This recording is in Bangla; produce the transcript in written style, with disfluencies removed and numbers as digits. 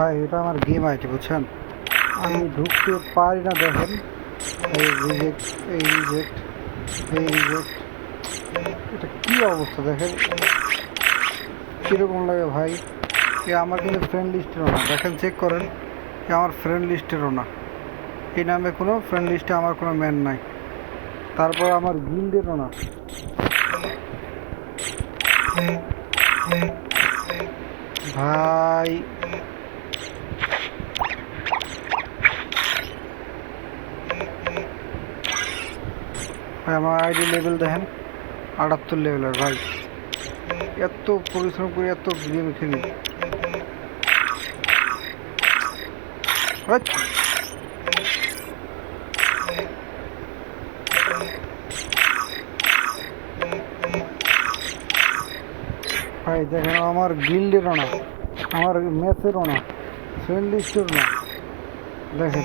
ভাই এটা আমার গেম আইডি বুঝছেন, আমি ঢুকতে পারি না। দেখেন এই রিজেক্ট, এই রিজেক্ট, এই রিজেক্ট, এটা কি অবস্থা দেখেন কীরকম লাগে ভাই। এ আমার কিন্তু ফ্রেন্ড লিস্টেরও না, দেখেন চেক করেন, এ আমার ফ্রেন্ড লিস্টেরও না, এই নামে কোনো ফ্রেন্ড লিস্টে আমার কোনো ম্যান নাই। তারপর আমার গিল্ডেরও না ভাই। ভাই আমার আইডি লেভেল দেখেন 78 লেভেলের ভাই, এত পরিশ্রম করে এত গেম খেলি। ভাই দেখেন আমার গিল্ডেরও না, আমার ম্যাচেরও না, ফ্রেন্ড লিস্টেরও না, দেখেন